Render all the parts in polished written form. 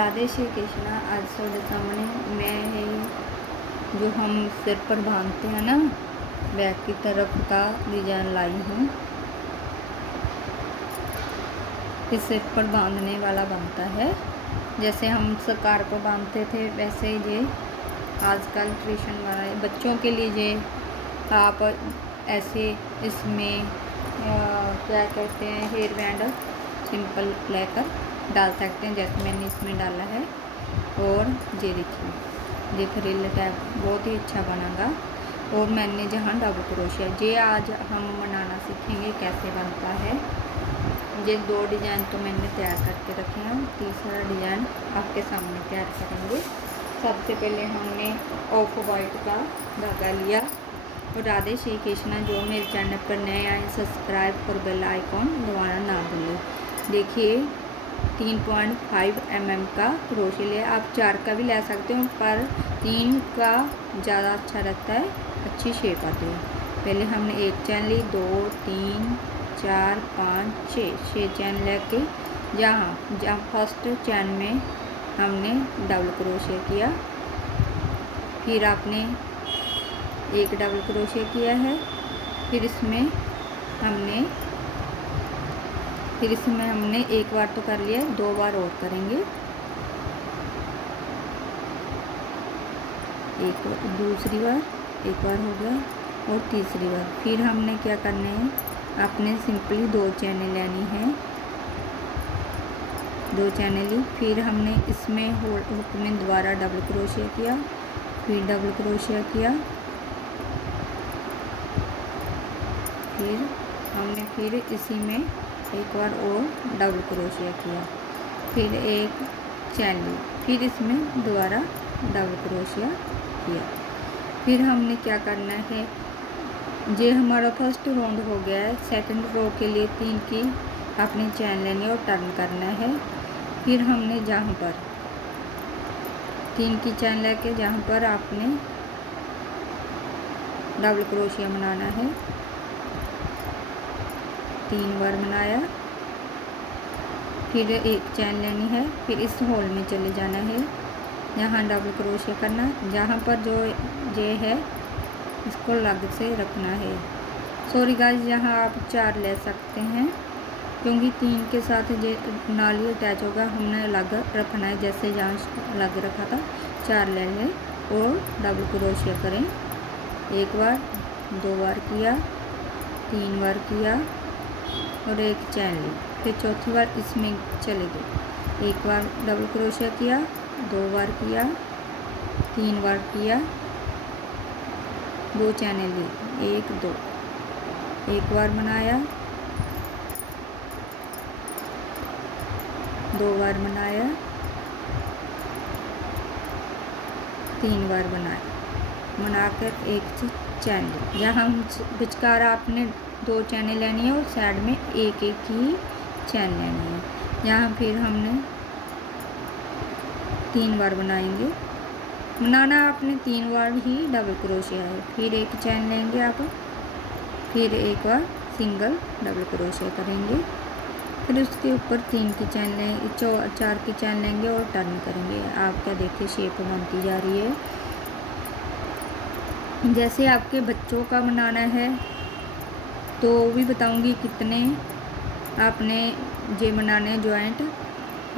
राधे श्री कृष्णा। आज ਤੁਹਾਡੇ सामने मैं है जो हम सिर पर बांधते हैं ना, बैक की तरफ का डिजाइन लाई हूँ। इस सिर पर बांधने वाला बनता है, जैसे हम सरकार को बांधते थे वैसे ये आजकल ट्रेडिशन वाला है। बच्चों के लिए ये आप ऐसे इसमें क्या कहते हैं हेयर बैंड सिंपल लेकर डाल सकते हैं, जैसे मैंने इसमें डाला है। और ये देखिए, ये फ्रिल टैप बहुत ही अच्छा बनेगा। और मैंने जहाँ डबल क्रोशिया ये आज हम बनाना सीखेंगे कैसे बनता है। ये 2 डिज़ाइन तो मैंने तैयार करके रखे हैं, तीसरा डिज़ाइन आपके सामने तैयार करेंगे। सबसे पहले हमने ऑफ वाइट का धागा लिया। और राधे श्री कृष्णा। जो मेरे चैनल पर नए आए सब्सक्राइब और बेल आइकॉन दबाना ना भूलें। देखिए 3.5 mm का क्रोशे लिया। आप 4 का भी ले सकते हो, पर 3 का ज़्यादा अच्छा रहता है, अच्छी शेप आती है। पहले हमने एक चैन ली, 2 3 4 5 6 चैन लेके जहाँ फर्स्ट चैन में हमने डबल क्रोशे किया। फिर आपने एक डबल क्रोशे किया है। फिर इसमें हमने एक बार तो कर लिया, 2 बार और करेंगे। दूसरी बार एक बार हो गया, और तीसरी बार। फिर हमने क्या करना है, आपने सिंपली 2 चैनें लेनी है, 2 चैनें ली। फिर हमने इसमें हुक में दोबारा डबल क्रोशिया किया, फिर डबल क्रोशिया किया। फिर इसी में एक बार और डबल क्रोशिया किया, फिर एक चैन ली, फिर इसमें दोबारा डबल क्रोशिया किया। फिर हमने क्या करना है, ये हमारा फर्स्ट राउंड हो गया है। सेकंड रो के लिए 3 की आपने चैन लेनी और टर्न करना है। फिर हमने जहाँ पर 3 की चैन लेके जहाँ पर आपने डबल क्रोशिया बनाना है, 3 बार बनाया। फिर एक चैन लेनी है, फिर इस होल में चले जाना है, यहाँ डबल क्रोशिया करना। जहाँ पर जो ये है इसको अलग से रखना है। सॉरी गाइस, यहाँ आप 4 ले सकते हैं, क्योंकि 3 के साथ ये नाली अटैच होगा, हमने अलग रखना है। जैसे जहाँ अलग रखा था 4 ले लें और डबल क्रोशिया करें। एक बार, 2 बार किया, 3 बार किया और एक चैन ली। फिर चौथी बार इसमें चले गए, एक बार डबल क्रोशिया किया, 2 बार किया, 3 बार किया, 2 चैनें ली, 1 2, एक बार बनाया, 2 बार बनाया, 3 बार बनाकर एक चैन ली। यहाँ विचकार आपने 2 चैनें लेनी है और साइड में एक ही चैन लेनी है। यहाँ फिर हमने 3 बार बनाना आपने 3 बार ही डबल क्रोशिया है। फिर एक चैन लेंगे आप, फिर एक बार सिंगल डबल क्रोशिया करेंगे। फिर उसके ऊपर 3 की चैन लेंगे, 4 की चैन लेंगे और टर्न करेंगे। आप क्या देखिए शेप बनती जा रही है। जैसे आपके बच्चों का बनाना है तो भी बताऊंगी कितने आपने ये बनाने जॉइंट,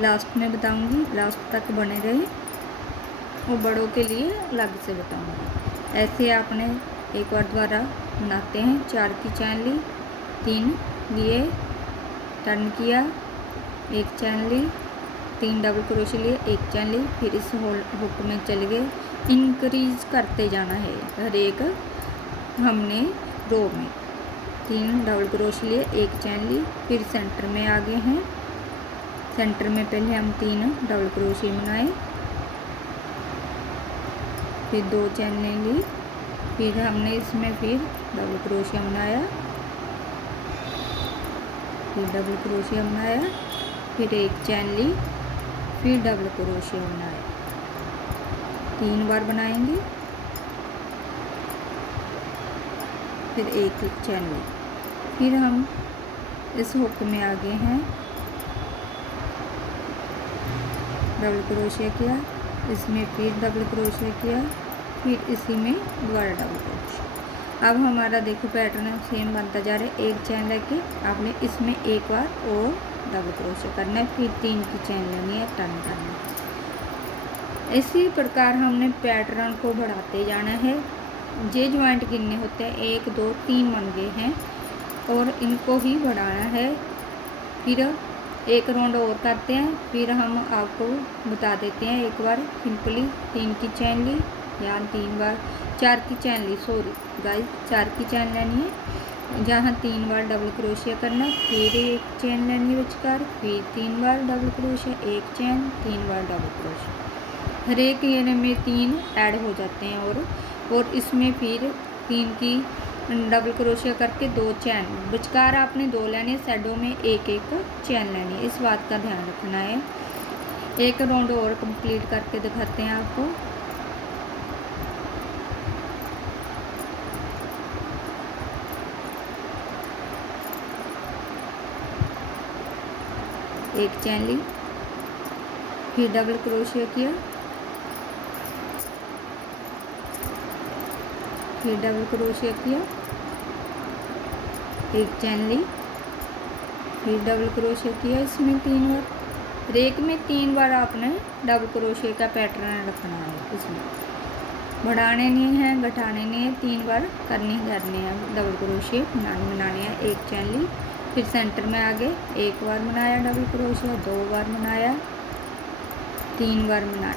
लास्ट में बताऊंगी, लास्ट तक बने रहे। और बड़ों के लिए अलग से बताऊंगी। ऐसे आपने एक बार दोबारा बनाते हैं, 4 की चैन ली, 3 लिए, टर्न किया, एक चैन ली, 3 डबल क्रोशिया लिए, एक चैन ली, फिर इस हुक में चले गए। इंक्रीज करते जाना है हर एक। हमने रो में 3 डबल क्रोशिया लिए, एक चैन ली, फिर सेंटर में आ गए हैं। सेंटर में पहले हम 3 डबल क्रोशिया बनाए, फिर 2 चैनें ली, फिर हमने इसमें फिर डबल क्रोशिया बनाया, फिर डबल क्रोशिया बनाया, फिर एक चैन ली, फिर डबल क्रोशिया बनाया। 3 बार बनाएंगे, फिर एक चैन ली। फिर हम इस हुक में आ गए हैं, डबल क्रोशिया किया, इसमें फिर डबल क्रोशिया किया, फिर इसी में दोबारा डबल क्रोशिया। अब हमारा देखो पैटर्न सेम बनता जा रहा है। एक चैन लेके आपने इसमें एक बार और डबल क्रोशिया करना है, फिर 3 की चैन लेनी है, टर्न करना है। इसी प्रकार हमने पैटर्न को बढ़ाते जाना है। ये ज्वाइंट गिनने होते हैं, 1 2 3 बन गए हैं और इनको ही बढ़ाना है। फिर एक राउंड और करते हैं, फिर हम आपको बता देते हैं। एक बार सिंपली 3 की चैन ली, यहाँ 3 बार 4 की चैन ली, सॉरी गाइस 4 की चैन लेनी है, जहाँ 3 बार डबल क्रोशिया करना, फिर एक चैन लेनी है विचकार, फिर 3 बार डबल क्रोशिया, एक चैन, 3 बार डबल क्रोशिया। हर एक येने में 3 ऐड हो जाते हैं और इसमें फिर 3 की डबल क्रोशिया करके 2 चैन, विचकार आपने 2 लेने, साइडों में एक एक चैन लेनी है। इस बात का ध्यान रखना है। एक राउंड और कंप्लीट करके दिखाते हैं आपको। एक चैन ली, फिर डबल क्रोशिया किया, फिर डबल क्रोशिया किया, एक चैन ली, फिर डबल क्रोशिया किया, इसमें 3 बार। रेक में 3 बार आपने डबल क्रोशिया का पैटर्न रखना है। इसमें बढ़ाने नहीं है, घटाने नहीं है, 3 बार करनी है डबल क्रोशिया बनाने हैं। एक चैन ली, फिर सेंटर में आगे एक बार बनाया डबल क्रोशिया, 2 बार बनाया, 3 बार बनाया,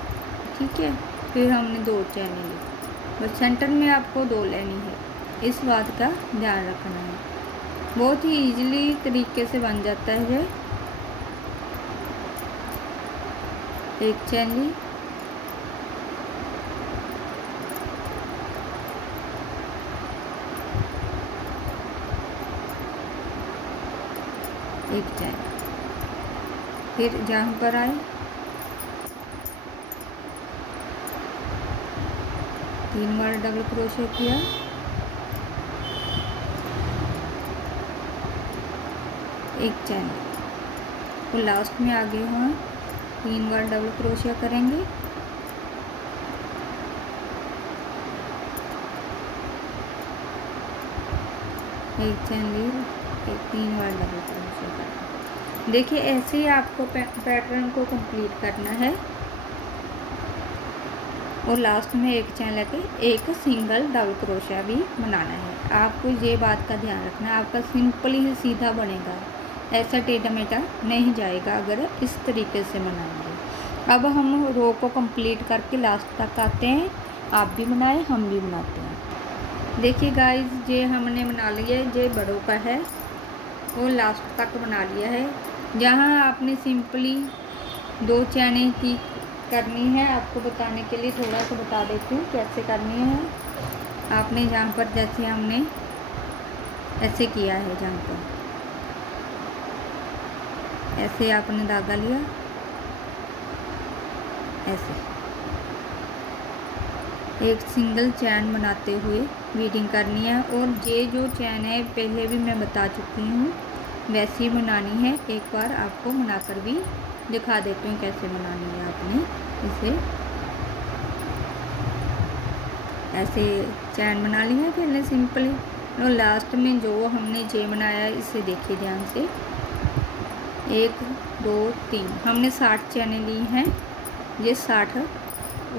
ठीक है। फिर हमने 2 चैन ली, बस सेंटर में आपको 2 लेनी है। इस बात का ध्यान रखना है। बहुत ही इजीली तरीके से बन जाता है। एक चैन ली, एक चैन, फिर जहाँ पर आए 3 बार डबल क्रोशिया किया, एक चैन, तो लास्ट में आगे हम 3 बार डबल क्रोशिया करेंगे, एक चैन ली, 3 बार डबल क्रोशिया करना। देखिए ऐसे ही आपको पैटर्न को कंप्लीट करना है और लास्ट में एक चैन लेके एक सिंगल डबल क्रोशिया भी बनाना है। आपको ये बात का ध्यान रखना है, आपका सिंपल ही सीधा बनेगा, ऐसा टेढ़ा मेढ़ा नहीं जाएगा अगर इस तरीके से बनाएंगे। अब हम रो को कंप्लीट करके लास्ट तक आते हैं। आप भी बनाए, हम भी बनाते हैं। देखिए गाइस, ये हमने बना लिया है, ये बड़ों का है और लास्ट तक बना लिया है। जहाँ आपने सिंपली 2 चैनें की करनी है, आपको बताने के लिए थोड़ा सा बता देती हूँ कैसे करनी है। आपने जहाँ पर जैसे हमने ऐसे किया है, जहाँ पर ऐसे आपने धागा लिया, ऐसे एक सिंगल चैन बनाते हुए बीडिंग करनी है। और ये जो चैन है पहले भी मैं बता चुकी हूँ, वैसे ही बनानी है। एक बार आपको बनाकर भी दिखा देती हूँ कैसे बनानी है। आपने इसे ऐसे चैन बना ली है पहले सिंपली, और लास्ट में जो हमने जे बनाया है इसे देखिए ध्यान से। 1 2 3 हमने 60 चैनें ली हैं। ये 60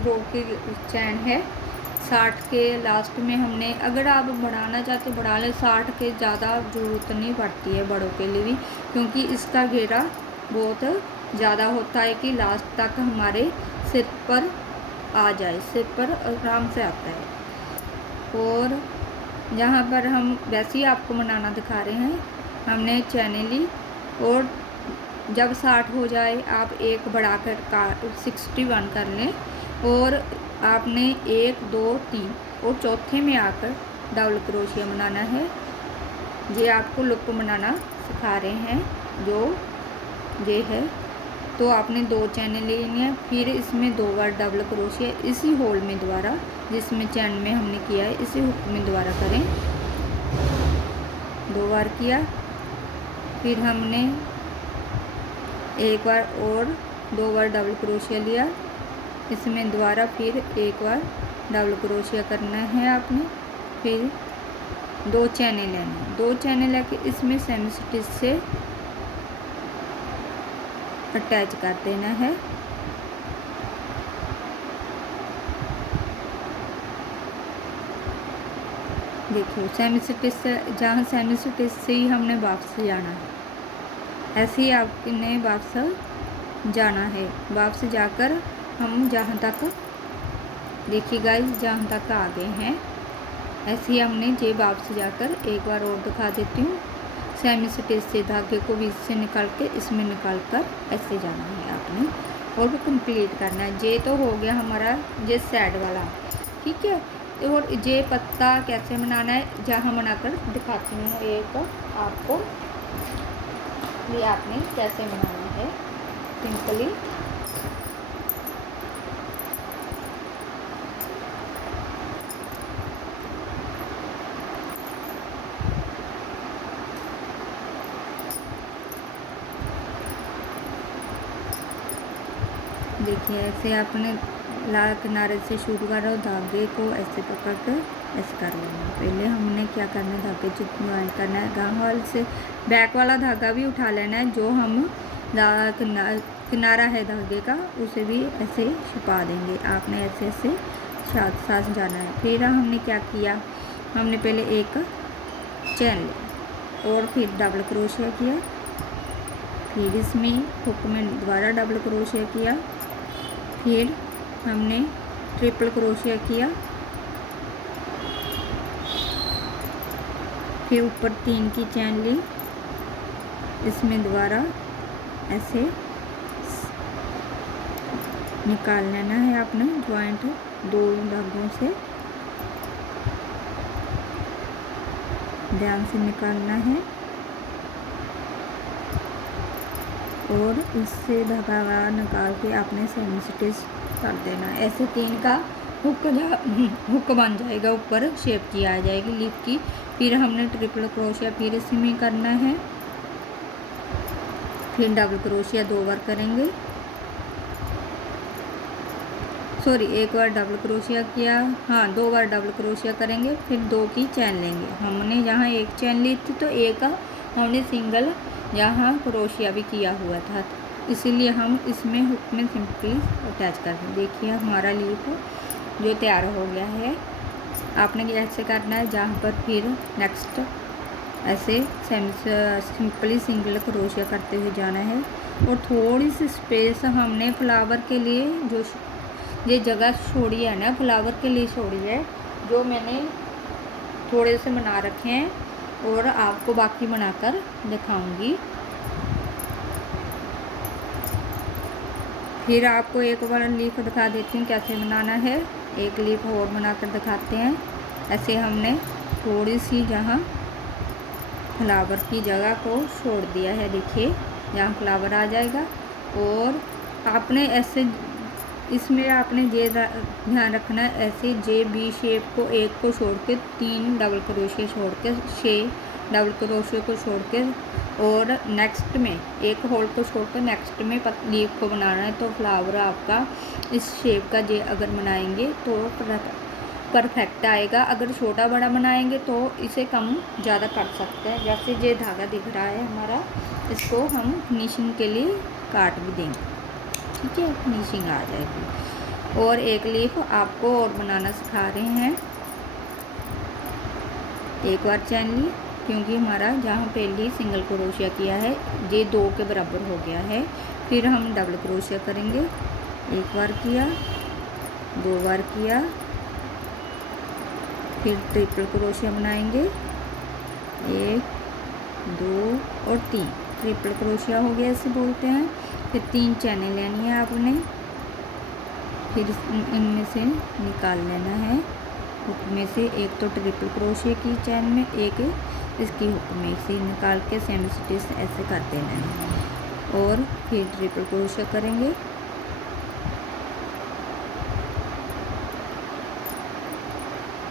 रो की चैन है। 60 के लास्ट में हमने, अगर आप बढ़ाना चाहते बढ़ा लें, 60 के ज़्यादा ज़रूरत नहीं पड़ती है बड़ों के लिए भी, क्योंकि इसका घेरा बहुत ज़्यादा होता है कि लास्ट तक हमारे सिर पर आ जाए, सिर पर आराम से आता है। और जहाँ पर हम वैसे ही आपको बनाना दिखा रहे हैं, हमने चैनें ली और जब 60 हो जाए आप एक बढ़ाकर का 61 कर लें और आपने 1 2 3 और चौथे में आकर डबल क्रोशिया बनाना है। ये आपको लुप बनाना सिखा रहे हैं जो ये है। तो आपने 2 चैनें लेनी है, फिर इसमें 2 बार डबल क्रोशिया इसी होल में दोबारा, जिसमें चैन में हमने किया है इसी हुक में दोबारा करें। 2 बार किया, फिर हमने एक बार और 2 बार डबल क्रोशिया लिया, इसमें दोबारा फिर एक बार डबल क्रोशिया करना है आपने। फिर 2 चैने लेने, 2 चैने लेके इसमें सेमी स्टिच से अटैच कर देना है। देखिए सेमी स्टिच से, जहाँ सेमी स्टिच से ही हमने वापस जाना है, ऐसे ही आपने वापस जाना है। वापस जाकर हम जहाँ तक, देखिए गाइस, जहाँ तक आ गए हैं, ऐसे ही हमने ये वापस जाकर एक बार और दिखा देती हूँ। सेमी स्टिच से धागे को बीच से निकाल के इसमें निकाल कर ऐसे जाना है आपने, और भी कंप्लीट करना है। ये तो हो गया हमारा ये साइड वाला, ठीक है। और ये पत्ता कैसे बनाना है, जहाँ बनाकर दिखाती हूँ एक आपको, ये आपने कैसे बनाना है सिंपली। देखिए ऐसे आपने लाल किनारे से शुरू करो, धागे को ऐसे पकड़ कर ऐसे कर लेना। पहले हमने क्या करना है, धागे जो ज्वाइन करना है, गांव से बैक वाला धागा भी उठा लेना है, जो हम किनारा है धागे का उसे भी ऐसे छुपा देंगे। आपने ऐसे ऐसे साथ साथ जाना है। फिर हमने क्या किया, हमने पहले एक चैन लिया और फिर डबल क्रोशिया किया, फिर इसमें हुक में दोबारा डबल क्रोशिया किया, फिर हमने ट्रिपल क्रोशिया किया, फिर ऊपर 3 की चैन ली, इसमें दोबारा ऐसे निकाल लेना है आपने ज्वाइंट 2 धागों से, ध्यान से निकालना है और इससे धागा निकाल के आपने सेमी स्टिच कर देना। ऐसे 3 का हुक बन जाएगा, ऊपर शेप की आ जाएगी लीफ की। फिर हमने ट्रिपल क्रोशिया फिर इसमें करना है, फिर डबल क्रोशिया 2 बार करेंगे, सॉरी 1 बार डबल क्रोशिया किया, हाँ 2 बार डबल क्रोशिया करेंगे, फिर 2 की चैन लेंगे। हमने यहाँ 1 चैन ली थी तो एक हमने सिंगल यहाँ क्रोशिया भी किया हुआ था, इसीलिए हम इसमें हुक में सिंपली अटैच कर दें। देखिए हमारा लीफ जो तैयार हो गया है। आपने ऐसे करना है, जहाँ पर फिर नेक्स्ट ऐसे सिंपली सिंगल क्रोशिया करते हुए जाना है। और थोड़ी सी स्पेस हमने फ्लावर के लिए जो ये जगह छोड़ी है ना, फ्लावर के लिए छोड़ी है, जो मैंने थोड़े से बना रखे हैं और आपको बाकी बनाकर दिखाऊंगी। फिर आपको एक बार लीफ दिखा देती हूँ कैसे बनाना है। एक लीफ और बनाकर दिखाते हैं। ऐसे हमने थोड़ी सी जहाँ फ्लावर की जगह को छोड़ दिया है, देखिए जहाँ फ्लावर आ जाएगा। और आपने ऐसे इसमें आपने ये ध्यान रखना है, ऐसे जे बी शेप को एक को छोड़ के 3 डबल क्रोशिया छोड़ के 6 डबल क्रोशिया को छोड़ के और नेक्स्ट में एक होल को छोड़ कर नेक्स्ट में लीफ को बनाना है। तो फ्लावर आपका इस शेप का जे अगर बनाएंगे तो परफेक्ट आएगा। अगर छोटा बड़ा बनाएंगे तो इसे कम ज़्यादा कर सकते हैं। जैसे ये धागा दिख रहा है हमारा, इसको हम फिनिशिंग के लिए काट भी देंगे, ठीक है, फिनिशिंग आ जाएगी। और एक लीफ आपको और बनाना सिखा रहे हैं। एक बार चैन ली, क्योंकि हमारा जहाँ पहले सिंगल क्रोशिया किया है ये 2 के बराबर हो गया है। फिर हम डबल क्रोशिया करेंगे, 1 बार किया, 2 बार किया, फिर ट्रिपल क्रोशिया बनाएंगे, 1 2 और 3 ट्रिपल क्रोशिया हो गया इसे बोलते हैं। फिर 3 चैनें लेनी है आपने, फिर इनमें से निकाल लेना है हुक में से। एक तो ट्रिपल क्रोशिया की चैन में, एक इसकी हुक में से निकाल के सेमी स्टिच ऐसे कर देना है। और फिर ट्रिपल क्रोशिया करेंगे,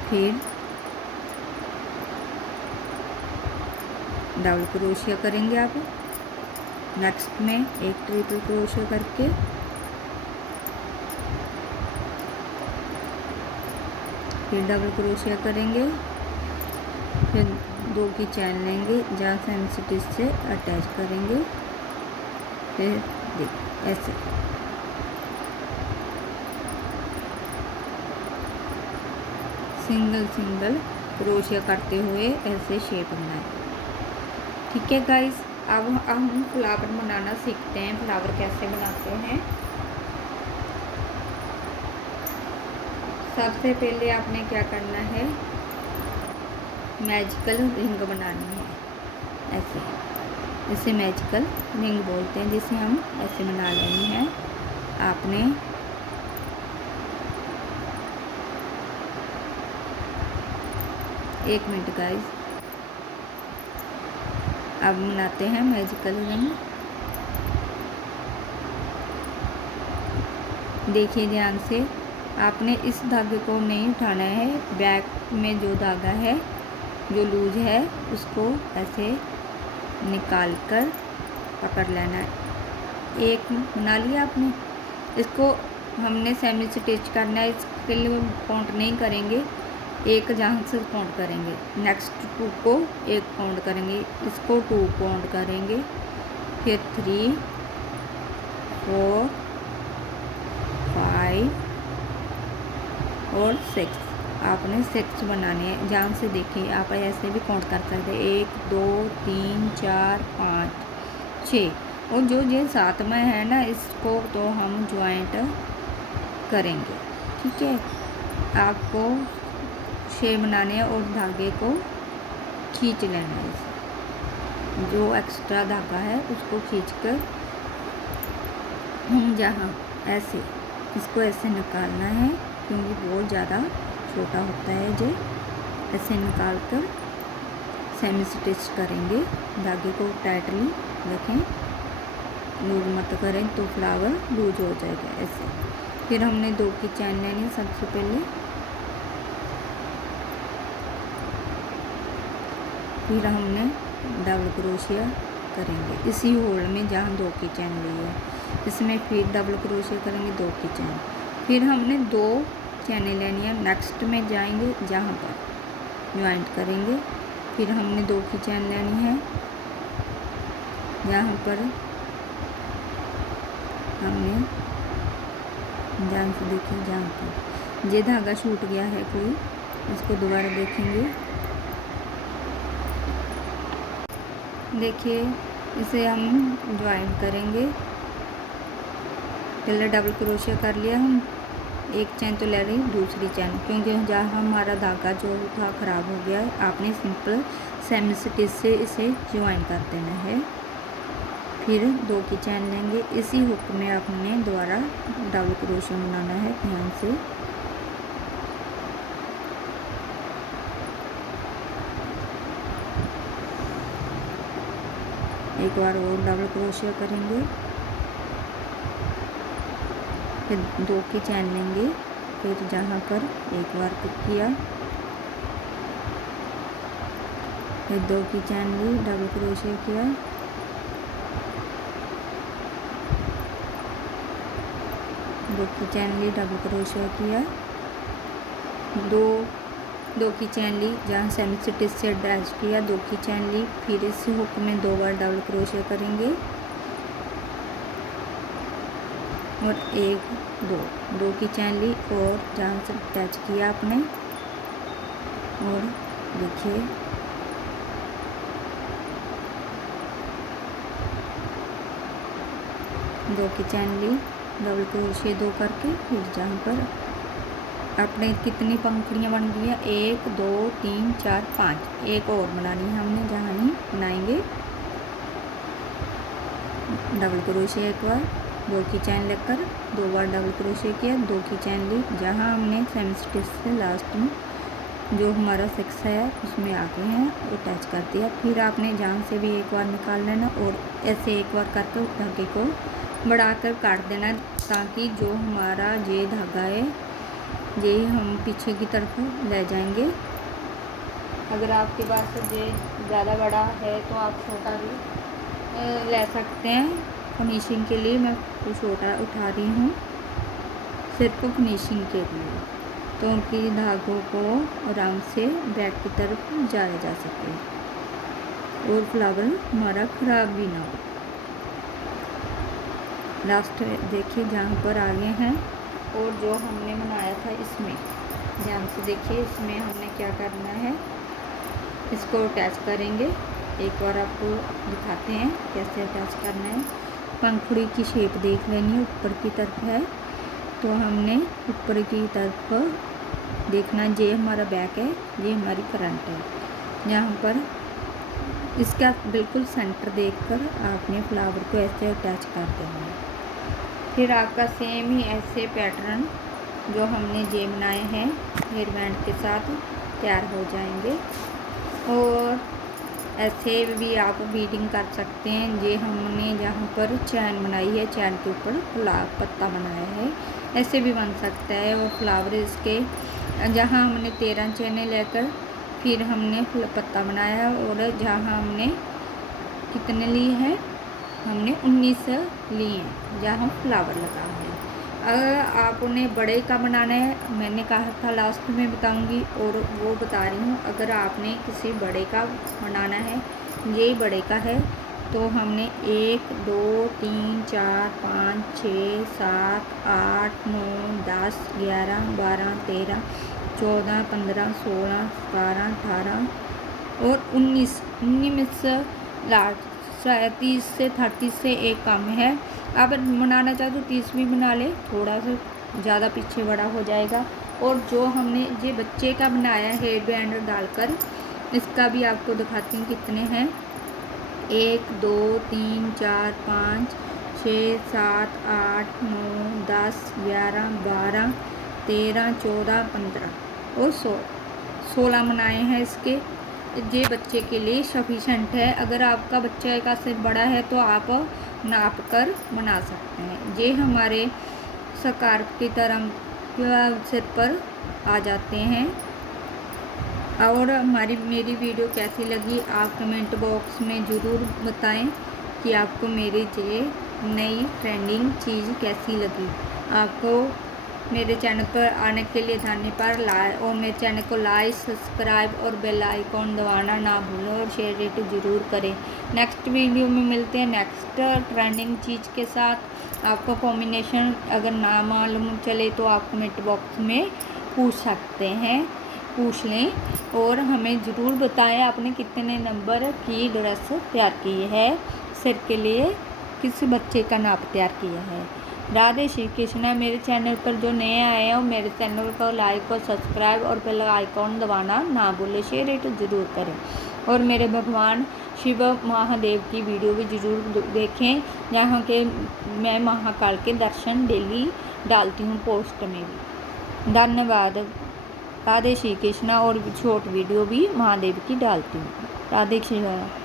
फिर डबल क्रोशिया करेंगे आप, नेक्स्ट में एक ट्रिपल क्रोशिया करके फिर डबल क्रोशिया करेंगे, फिर 2 की चैन लेंगे, जहाँ से हम स्टिच से अटैच करेंगे, फिर देखिए ऐसे सिंगल सिंगल क्रोशिया करते हुए ऐसे शेप बनाए। ठीक है गाइस, अब हम फ्लावर बनाना सीखते हैं। फ्लावर कैसे बनाते हैं। सबसे पहले आपने क्या करना है, मैजिकल रिंग बनानी है। ऐसे इसे मैजिकल रिंग बोलते हैं, जिसे हम ऐसे बना लेनी है। आपने एक मिनट गाइस, अब बनाते हैं मैजिकल रिंग। देखिए ध्यान से, आपने इस धागे को नहीं उठाना है, बैक में जो धागा है जो लूज है उसको ऐसे निकाल कर पकड़ लेना है। एक बना लिया आपने, इसको हमने सेमी स्टिच करना है, इसके लिए काउंट नहीं करेंगे, एक जहाँ से काउंट करेंगे, नेक्स्ट 2 को 1 काउंट करेंगे, इसको 2 काउंट करेंगे, फिर 3 4 5 और 6। आपने 6 बनाने हैं। जहाँ से देखिए आप ऐसे भी काउंट कर सकते हैं, 1 2 3 4 5 6, और जो ये 7 में है ना, इसको तो हम ज्वाइंट करेंगे। ठीक है, आपको शेप बनाने हैं और धागे को खींच लेना है। जो एक्स्ट्रा धागा है उसको खींचकर हम जहाँ ऐसे इसको ऐसे निकालना है, क्योंकि बहुत ज़्यादा छोटा होता है। जो ऐसे निकाल कर सेमी स्टिच करेंगे। धागे को टाइटली रखें, लूज मत करें तो फ्लावर लूज हो जाएगा। ऐसे फिर हमने 2 की चैन लेनी सबसे पहले, फिर हमने डबल क्रोशिया करेंगे इसी होल में जहाँ 2 की चैन ली है, इसमें फिर डबल क्रोशिया करेंगे 2 की चैन, फिर हमने 2 चैनें लेनी है। नेक्स्ट में जाएंगे जहाँ पर ज्वाइंट करेंगे, फिर हमने 2 की चैन लेनी है, यहाँ पर हमने ध्यान से देखिए, जहाँ पर ये धागा छूट गया है कोई, इसको दोबारा देखेंगे। देखिए इसे हम ज्वाइंट करेंगे। पहले डबल क्रोशिया कर लिया, हम एक चैन तो ले रही, दूसरी चैन, क्योंकि जहाँ हमारा धागा जो था ख़राब हो गया है, आपने सिंपल सेमी स्टिच से इसे ज्वाइन कर देना है। फिर 2 की चैन लेंगे, इसी हुक में आपने दोबारा डबल क्रोशिया बनाना है। ध्यान से एक बार और डबल क्रोशिया करेंगे, फिर 2 की चैन लेंगे, फिर जहाँ पर एक बार पिक किया, फिर 2 की चैन ली, डबल क्रोशिया किया, दो की चैन ली, डबल क्रोशिया किया, 2 की चैन ली, जहाँ सेमी स्टिच से अटैच किया, 2 की चैन ली, फिर इस हुक में 2 बार डबल क्रोशिया करेंगे और 1 2 की चैन ली और जहाँ से अटैच किया आपने, और देखिए दो की चैन ली, डबल क्रोशिया 2 करके, फिर जहाँ पर आपने कितनी पंखुड़ियाँ बन गई हैं, 1 2 3 4 5, एक और बनानी है हमने, जहाँ नहीं बनाएंगे डबल क्रोशिया एक बार, 2 की चैन लेकर 2 बार डबल क्रोशिया किया, 2 की चैन ली, जहाँ हमने सेमी स्टिच से लास्ट में जो हमारा 6 है उसमें आगे हैं अटैच कर दिया। फिर आपने जहाँ से भी एक बार निकाल लेना और ऐसे एक बार करके उस धागे को बढ़ाकर काट देना, ताकि जो हमारा ये धागा है ये हम पीछे की तरफ ले जाएंगे। अगर आपके पास ये ज़्यादा बड़ा है तो आप छोटा भी ले सकते हैं। फिनिशिंग के लिए मैं कुछ उठा रही हूँ, सिर्फ फिनिशिंग के लिए, तो उनकी धागों को आराम से बैक की तरफ जाया जा सके और फ्लावर हमारा ख़राब भी ना हो। लास्ट देखिए जहाँ पर आगे हैं, और जो हमने बनाया था इसमें ध्यान से देखिए, इसमें हमने क्या करना है, इसको अटैच करेंगे। एक बार आपको दिखाते हैं कैसे अटैच करना है। पंखुड़ी की शेप देख लेनी है, ऊपर की तरफ है, तो हमने ऊपर की तरफ देखना, ये हमारा बैक है, ये हमारी फ्रंट है। यहाँ पर इसका बिल्कुल सेंटर देखकर आपने फ्लावर को ऐसे अटैच कर देना है। फिर आपका सेम ही ऐसे पैटर्न जो हमने जे बनाए हैं हेयर बैंड के साथ तैयार हो जाएंगे। और ऐसे भी आप बीडिंग कर सकते हैं। ये हमने जहाँ पर चैन बनाई है, चैन के ऊपर पत्ता बनाया है, ऐसे भी बन सकता है। और फ्लावर इसके जहाँ हमने 13 चैनें लेकर फिर हमने पत्ता बनाया, और जहाँ हमने कितने लिए हैं, हमने 19 लिए हैं जहाँ फ्लावर लगा है। अगर आप उन्हें बड़े का बनाना है, मैंने कहा था लास्ट में बताऊंगी और वो बता रही हूँ। अगर आपने किसी बड़े का बनाना है, ये बड़े का है, तो हमने 1 2 3 4 5 6 7 8 9 10 11 12 13 14 15 16 17 18 और 19 लास्ट 30 से 30 से एक कम है। आप बनाना चाहो तो 30 भी बना ले, थोड़ा सा ज़्यादा पीछे बड़ा हो जाएगा। और जो हमने ये बच्चे का बनाया हेयर बैंड डालकर, इसका भी आपको दिखाती हूँ कितने हैं। 1 2 3 4 5 6 7 8 9 10 11 12 13 14 15 और 16 बनाए हैं इसके। ये बच्चे के लिए सफिशेंट है। अगर आपका बच्चे का सिर बड़ा है तो आप नाप कर बना सकते हैं। ये हमारे स्कार्फ की तरह सिर पर आ जाते हैं। और मेरी वीडियो कैसी लगी आप कमेंट बॉक्स में ज़रूर बताएं कि आपको मेरी ये नई ट्रेंडिंग चीज़ कैसी लगी। आपको मेरे चैनल पर आने के लिए धन्यवाद। और मेरे चैनल को लाइक, सब्सक्राइब और बेल आइकॉन दबाना ना भूलें, और शेयर रेट ज़रूर करें। नेक्स्ट वीडियो में मिलते हैं नेक्स्ट ट्रेंडिंग चीज़ के साथ। आपको कॉम्बिनेशन अगर ना मालूम चले तो आप कमेंट बॉक्स में पूछ सकते हैं, पूछ लें और हमें ज़रूर बताएं आपने कितने नंबर की ड्रेस तैयार की है, सिर के लिए किस बच्चे का नाप तैयार किया है। राधे श्री कृष्णा। मेरे चैनल पर जो नए आए हैं वो मेरे चैनल को लाइक और सब्सक्राइब और बेल आइकॉन दबाना ना भूलें, शेयर रेट ज़रूर करें। और मेरे भगवान शिव महादेव की वीडियो भी ज़रूर देखें, जहाँ के मैं महाकाल के दर्शन डेली डालती हूँ पोस्ट में भी। धन्यवाद। राधे श्री कृष्णा। और शॉर्ट वीडियो भी महादेव की डालती हूँ। राधे श्री कृष्णा।